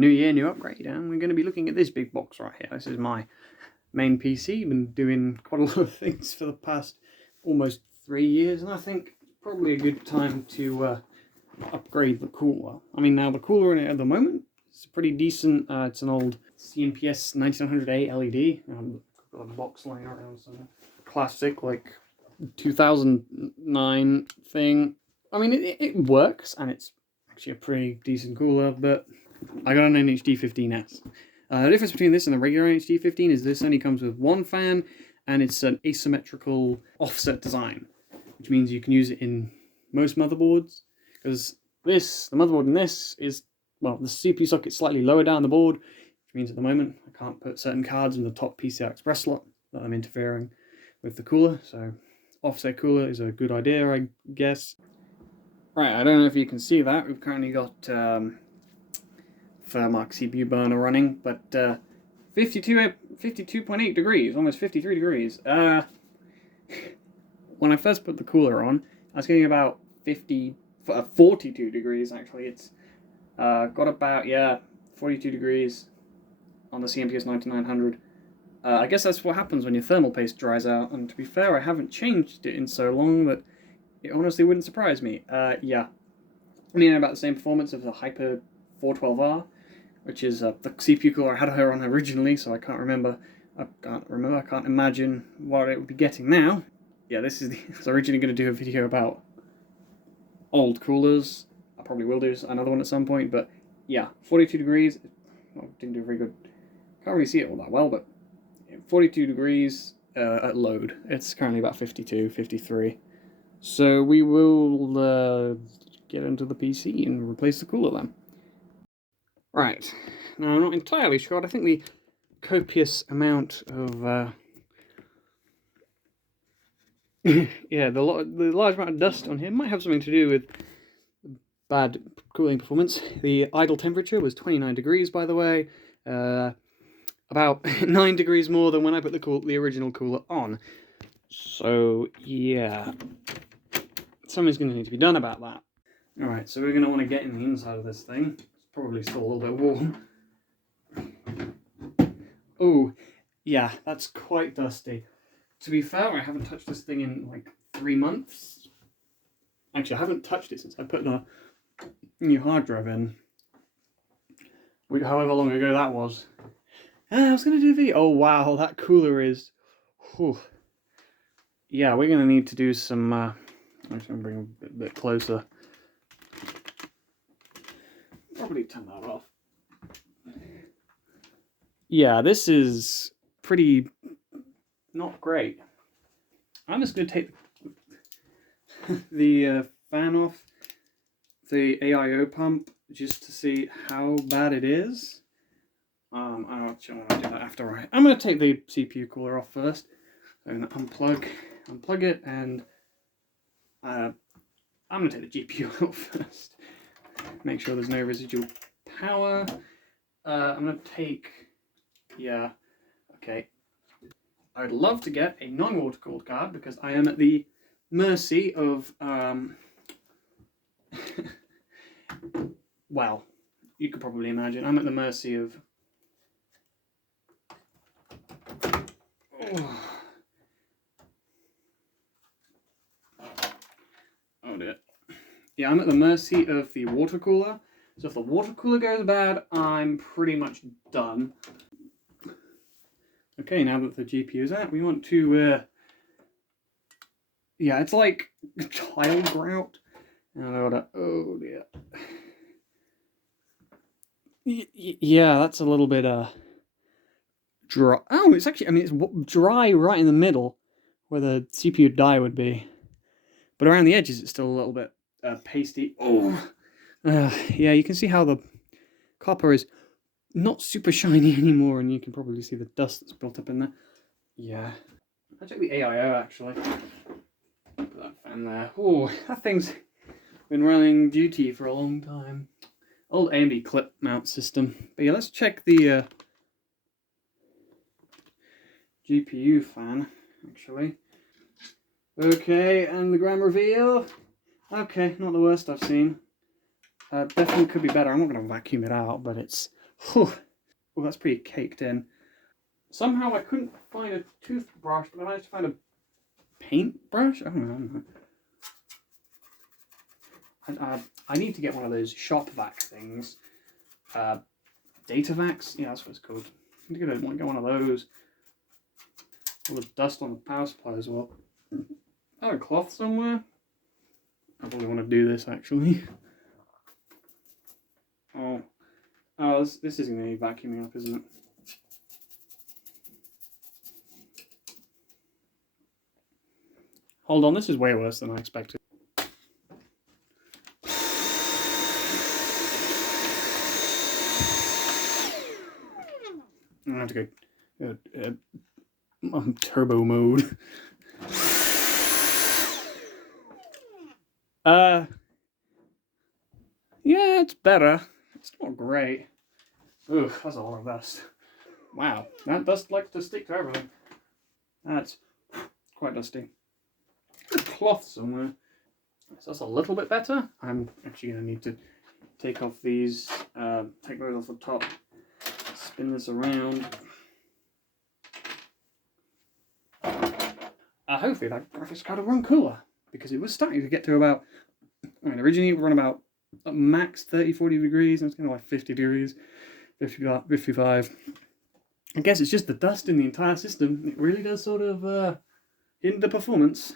new year, new upgrade, and we're going to be looking at this big box right here. This is my main PC. Been doing quite a lot of things for the past almost 3 years, and I think probably a good time to upgrade the cooler. I mean, now the cooler in it at the moment is pretty decent. It's an old CMPS 9900A LED. I've got a box lying around, some classic like 2009 thing. I mean, it works, and it's actually a pretty decent cooler, but I got an NHD15S. The difference between this and the regular NHD15 is this only comes with one fan, and it's an asymmetrical offset design, which means you can use it in most motherboards, because the motherboard in this is, well, the CPU socket's slightly lower down the board, which means at the moment I can't put certain cards in the top PCI Express slot that I'm interfering with the cooler, so offset cooler is a good idea, I guess. Right, I don't know if you can see that. We've currently got Thermark CPU burner running, but 52.8 degrees, almost 53 degrees. When I first put the cooler on, I was getting about 42 degrees actually. It's got about, 42 degrees on the CMPS 9900. I guess that's what happens when your thermal paste dries out, and to be fair, I haven't changed it in so long that it honestly wouldn't surprise me. Yeah. I mean, about the same performance of the Hyper 412R, which is the CPU cooler I had her on originally, so I can't remember. I can't imagine what it would be getting now. Yeah, I was originally going to do a video about old coolers. I probably will do another one at some point, but yeah, 42 degrees. Well, didn't do very good. Can't really see it all that well, but 42 degrees at load. It's currently about 52, 53. So we will get into the PC and replace the cooler then. Right, now I'm not entirely sure. I think the copious amount of yeah, the large amount of dust on here might have something to do with bad cooling performance. The idle temperature was 29 degrees, by the way, about 9 degrees more than when I put the original cooler on. So yeah, something's going to need to be done about that. Alright, so we're going to want to get in the inside of this thing. It's probably still a little bit warm. Oh, yeah, that's quite dusty. To be fair, I haven't touched this thing in like 3 months. Actually, I haven't touched it since I put the new hard drive in. However long ago that was. I was going to do a video. Oh wow, that cooler is... Whew. Yeah, we're going to need to do some... I'm just going to bring it a bit closer. Probably turn that off. Yeah, this is pretty not great. I'm just going to take the fan off the AIO pump just to see how bad it is. I don't actually want to do that after I'm going to take the CPU cooler off first. I'm going to unplug it, and I'm going to take the GPU off first. Make sure there's no residual power. I'm going to take, yeah, okay. I'd love to get a non-water cooled card because I am at the mercy of, well, you could probably imagine, I'm at the mercy of, oh dear. Yeah, I'm at the mercy of the water cooler. So if the water cooler goes bad, I'm pretty much done. Okay, now that the GPU is out, we want to, yeah, it's like tile grout. And oh dear. Yeah, that's a little bit, dry. Oh, it's actually, I mean, it's dry right in the middle where the CPU die would be. But around the edges, it's still a little bit pasty. Oh, yeah, you can see how the copper is not super shiny anymore, and you can probably see the dust that's built up in there. Yeah, I checked the AIO actually. Put that fan there. Oh, that thing's been running duty for a long time. Old AMD clip mount system. But yeah, let's check the GPU fan actually. Okay, and the gram reveal. Okay, not the worst I've seen. Definitely could be better. I'm not going to vacuum it out, but it's Whew. Well, that's pretty caked in. Somehow I couldn't find a toothbrush, but I managed to find a paintbrush? I don't know. I need to get one of those shop vac things. Data vacs? Yeah, that's what it's called. I need to get one of those. All the dust on the power supply as well. I have a cloth somewhere. I probably want to do this actually. Oh, this isn't going to be vacuuming up, isn't it? Hold on, this is way worse than I expected. I'm going to have to go turbo mode. Yeah, it's better. It's not great. Ugh, that's a lot of dust. Wow, that dust likes to stick to everything. That's quite dusty. There's a cloth somewhere. So that's a little bit better. I'm actually going to need to take off these, take those off the top, spin this around. Hopefully that graphics card will run cooler, because it was starting to get to about, originally it would run about max 30-40 degrees, and it's kind of like 50 degrees, 55. I guess it's just the dust in the entire system. It really does sort of hinder performance.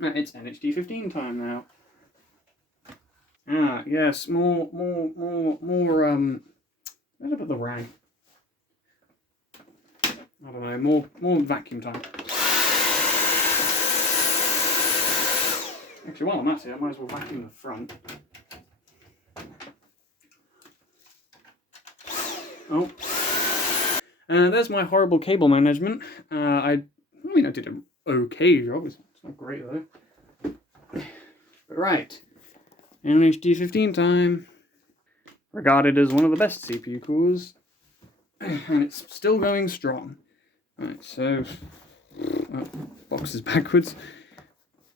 It's NHD 15 time now. Yes, more, where did I put the rag? I don't know, more vacuum time. Actually, while I'm at it, I might as well vacuum the front. Oh. There's my horrible cable management. I did an okay job. It's not great though. But right. NHD 15 time. Regarded as one of the best CPU cores. And it's still going strong. Right, so box is backwards.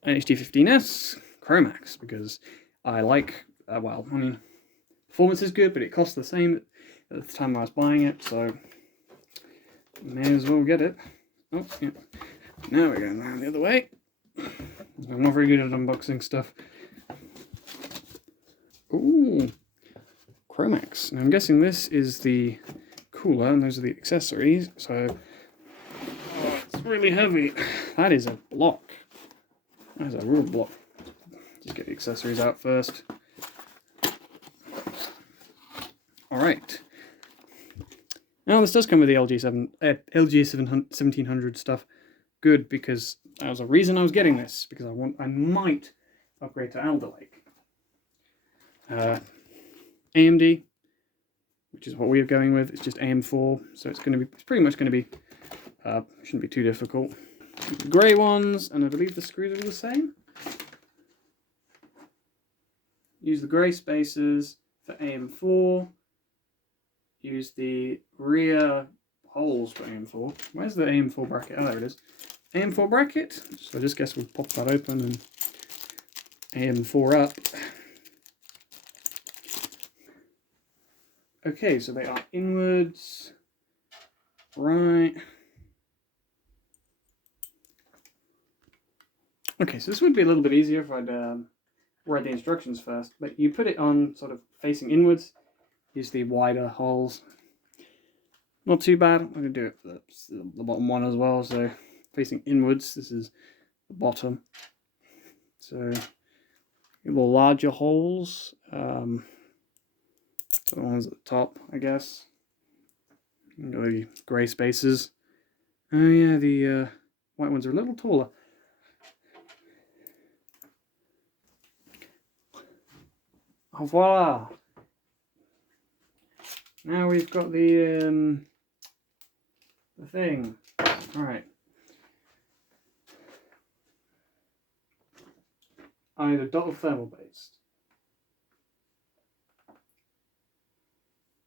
NHD 15S, Chromax, because I like, performance is good, but it costs the same at the time I was buying it, so may as well get it. Oh, yeah. Now we're going around the other way. I'm not very good at unboxing stuff. Ooh, Chromax. Now I'm guessing this is the cooler, and those are the accessories, so it's really heavy. That is a block. That is a real block. Just get the accessories out first. Alright. Now this does come with the LG 1700 stuff. Good, because that was a reason I was getting this, because I might upgrade to Alder Lake. AMD, which is what we are going with. It's just AM4, so it's pretty much going to be, shouldn't be too difficult. The grey ones, and I believe the screws are the same. Use the grey spacers for AM4. Use the rear holes for AM4. Where's the AM4 bracket? Oh, there it is. AM4 bracket. So I just guess we'll pop that open and AM4 up. Okay, so they are inwards. Right. Okay, so this would be a little bit easier if I'd read the instructions first, but you put it on sort of facing inwards. Use the wider holes. Not too bad. I'm going to do it for the bottom one as well, so facing inwards, this is the bottom. So the larger holes, so the ones at the top, I guess. The grey spaces. Oh yeah, the white ones are a little taller. Oh, voila! Now we've got the thing. Alright. Either dot or thermal based.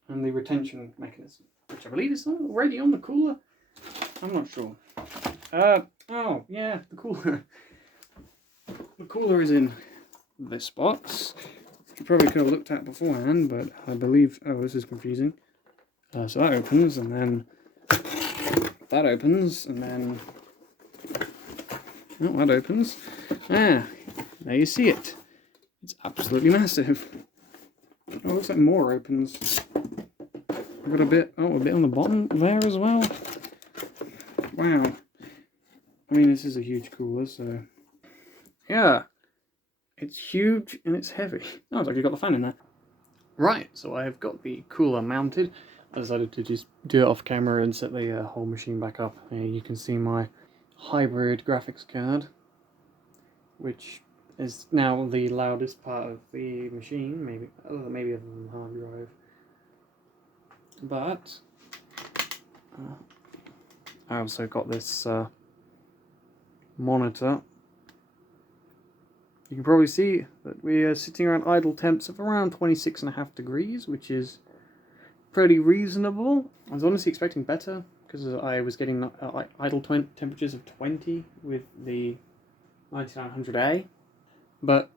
And the retention mechanism, which I believe is already on the cooler. I'm not sure. Oh, yeah, the cooler. The cooler is in this box. You probably could have looked at beforehand, but I believe... Oh, this is confusing. So that opens, and then that opens, and then oh, that opens. Ah, there you see it. It's absolutely massive. Oh, looks like more opens. I've got a bit on the bottom there as well. Wow. I mean, this is a huge cooler, so yeah, it's huge and it's heavy. Oh, it's actually got the fan in there. Right, so I have got the cooler mounted. I decided to just do it off camera and set the whole machine back up. Here you can see my hybrid graphics card, which is now the loudest part of the machine, maybe other than the hard drive. But I also got this monitor. You can probably see that we are sitting around idle temps of around 26.5 degrees, which is pretty reasonable. I was honestly expecting better, because I was getting idle temperatures of 20 with the 9900A. But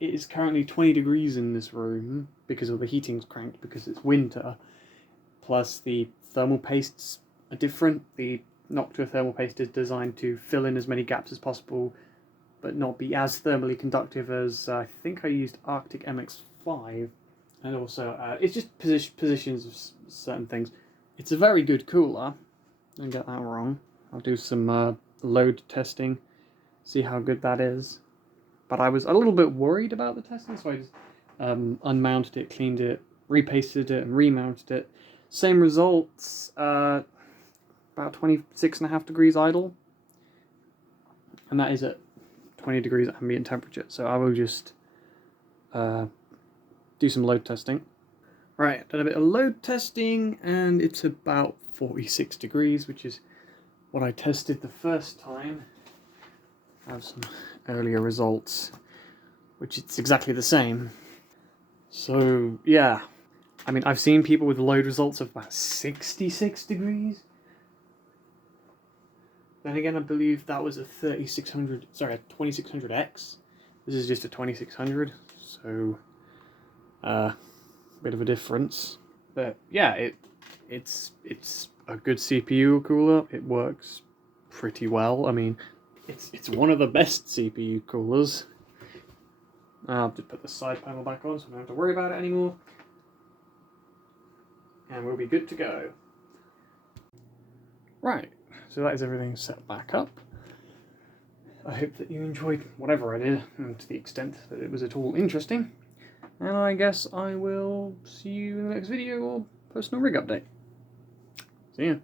it is currently 20 degrees in this room because of the heating's cranked because it's winter. Plus the thermal pastes are different. The Noctua thermal paste is designed to fill in as many gaps as possible, but not be as thermally conductive as I think I used Arctic MX5. And also, it's just positions of certain things. It's a very good cooler. Don't get that wrong. I'll do some load testing, see how good that is. But I was a little bit worried about the testing, so I just unmounted it, cleaned it, repasted it, and remounted it. Same results, about 26.5 degrees idle. And that is at 20 degrees ambient temperature. So I will just do some load testing. Right, did a bit of load testing, and it's about 46 degrees, which is what I tested the first time. I have some earlier results, which it's exactly the same. So yeah, I mean, I've seen people with load results of about 66 degrees. Then again, I believe that was a 2600X. This is just a 2600, so bit of a difference. But yeah, it's a good CPU cooler. It works pretty well. I mean, it's one of the best CPU coolers. I'll just put the side panel back on so I don't have to worry about it anymore. And we'll be good to go. Right, so that is everything set back up. I hope that you enjoyed whatever I did, and to the extent that it was at all interesting. And I guess I will see you in the next video or personal rig update. See ya.